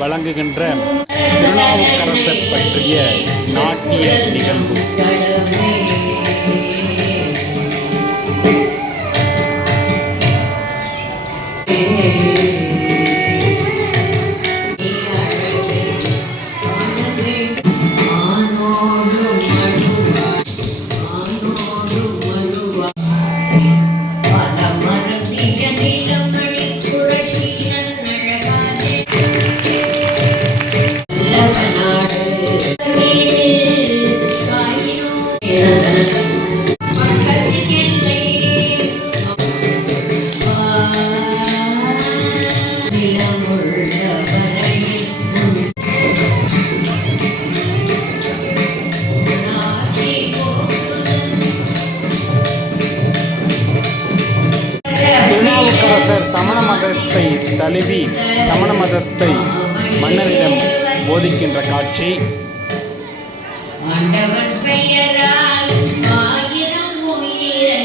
வழங்குகின்ற திருநாவுக்கரசர் பற்றிய நாட்டிய நிகழ்வு. இவர் சமண மதத்தை தழுவி சமண மதத்தை மன்னரிடம் போதிக்கின்ற காட்சி. பெயரால் ஆயிரம் உயிரை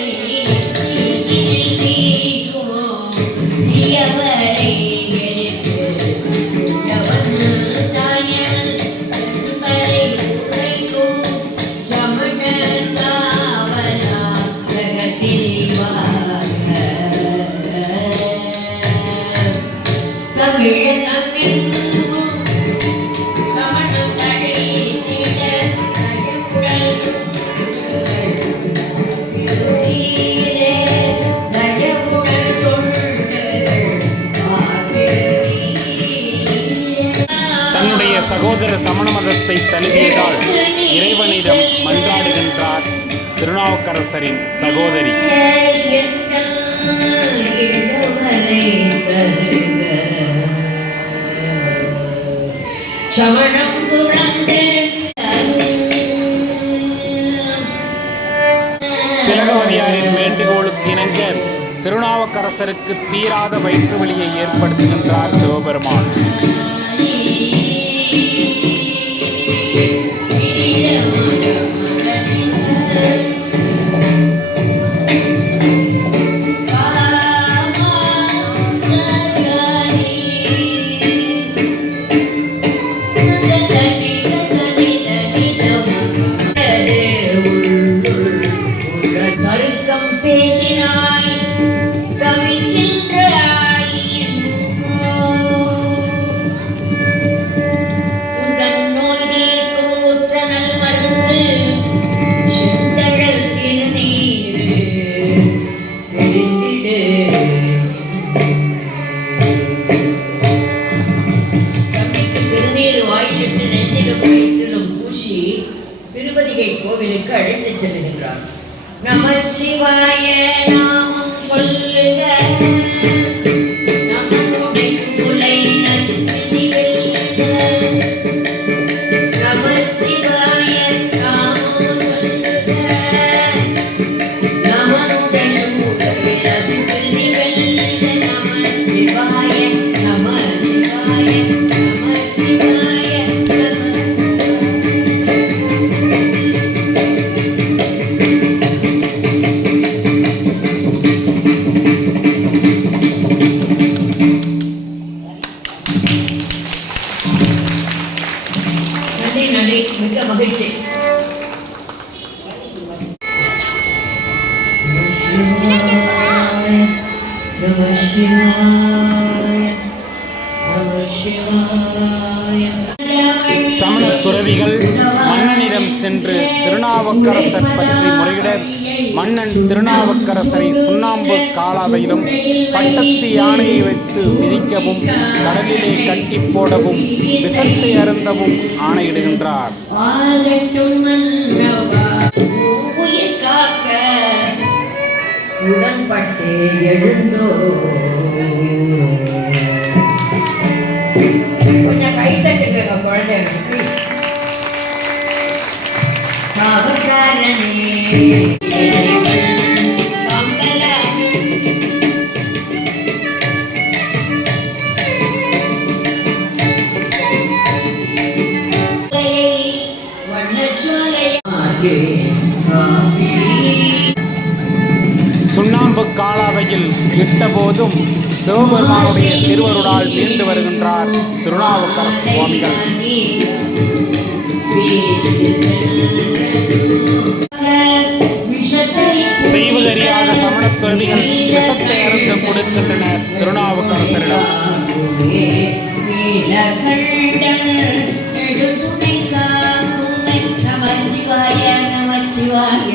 மதத்தை தழுவியதால் இறைவனிடம் மன்றாடுகின்றார் திருநாவுக்கரசரின் சகோதரி. சமணம் திலகவதியாரின் வேண்டுகோளுக்கு இணங்க திருநாவுக்கரசருக்கு தீராத வயிற்று வழியை ஏற்படுத்துகின்றார் சிவபெருமான். ninguém கோவிலுக்கு அழைத்துச் செல்லுகின்றார். நம சிவாய நாமம் சொல்லுக. சமண துறவிகள் மன்னனிடம் சென்று திருநாவுக்கரசர் பற்றி முறையிட மன்னன் திருநாவுக்கரசரை சுண்ணாம்பு காலாவையிலும் பட்டத்து யானையை வைத்து மிதிக்கவும் கடலிலே கட்டி போடவும் விஷத்தை அருந்தவும் ஆணையிடுகின்றார். உடன்பட்டு எழுந்தோ சுண்ணாம்பு காலாவையில் இட்டபோதும் சிவபெருமானுடைய திருவருளால் மீண்டு வருகின்றார் திருநாவுக்கரசு சுவாமிகள். துறவிகள் விஷத்தை அருந்து கொடுக்கின்றனர். திருநாவுக்கரசரிடம். நமச்சிவாய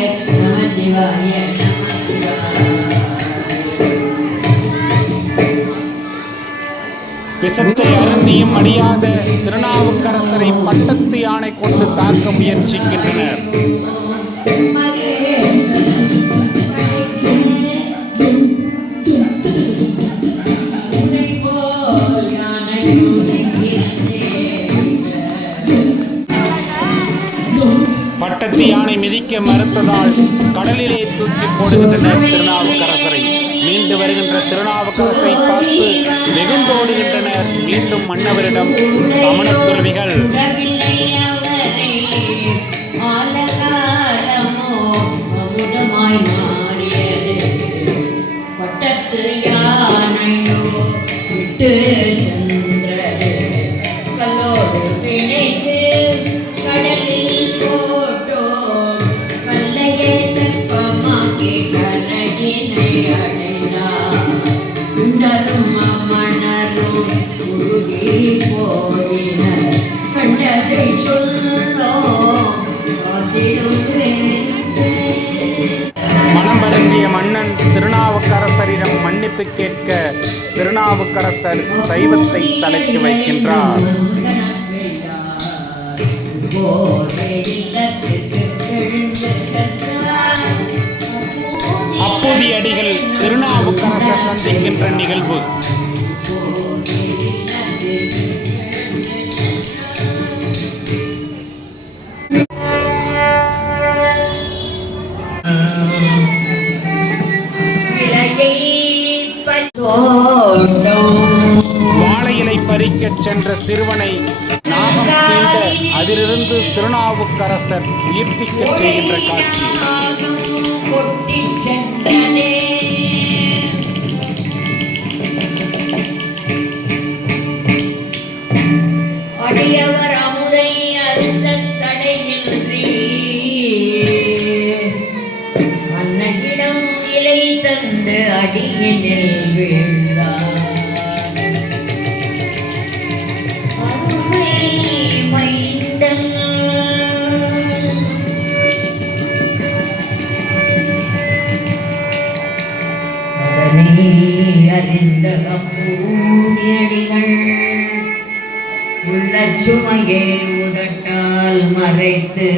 விஷத்தை அருந்தியும் அடியாத திருநாவுக்கரசரை பட்டத்து யானை கொண்டு தாக்க முயற்சிக்கின்றனர். கடலிலே தூக்கி போடுகின்றனர் திருநாவுக்கரசரை. மீண்டு வருகின்ற திருநாவுக்கரசை பார்த்து வெகுண்டோடுகின்றனர் மீண்டும் மன்னவரிடம் சமண துறவிகள். பட்டத்து யானையோ விட்டு திருநாவுக்கரசரிடம் கேட்க திருநாவுக்கரசர் சைவத்தை தலைக்கு வைக்கின்றார். அப்போதைய அடிகள் திருநாவுக்கரசர் சந்திக்கின்ற நிகழ்வு. வாழை இலை பறிக்கச் சென்ற சிறுவனை நாகம் தீண்ட அதிலிருந்து திருநாவுக்கரசர் உயிர்ப்பிக்கச் செய்கின்ற காட்சி. தந்து அடியினில் அறிந்த அப்பூடியடிகள் உள்ள சுமையை உதட்டால் மறைத்து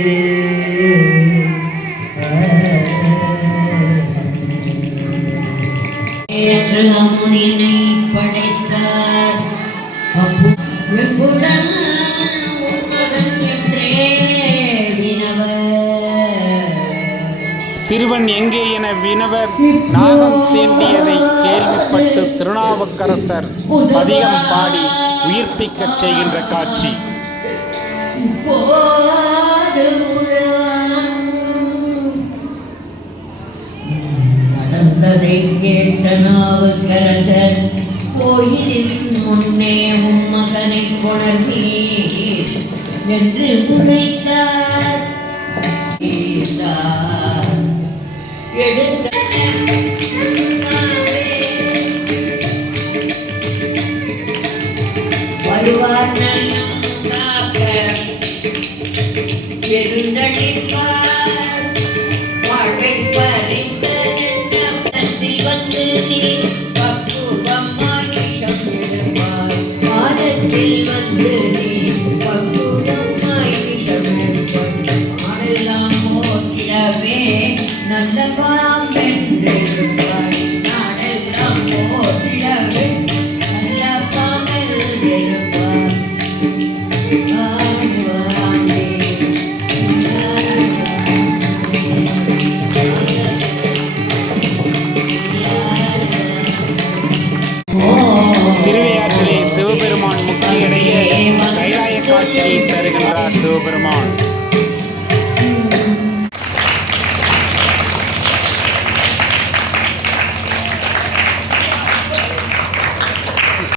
அமுதினை படைத்தார் வெம்புடன் சிறுவன் எங்கே என வினவர்? நாகம் தீண்டியதை கேள்விப்பட்டு திருநாவுக்கரசர் பதிகம் பாடி உயிர்ப்பிக்கச் செய்கின்ற காட்சி. நடந்ததை கேட்ட நாவுக்கரசர் கோயிலின் முன்னே உன் மகனை கொணர்வீர் என்று உரைத்தார் எடுத்த வருவார் நலம் காக்க எழுந்தடிப்பார் போற்றிடவே நல்ல பாம்பென்று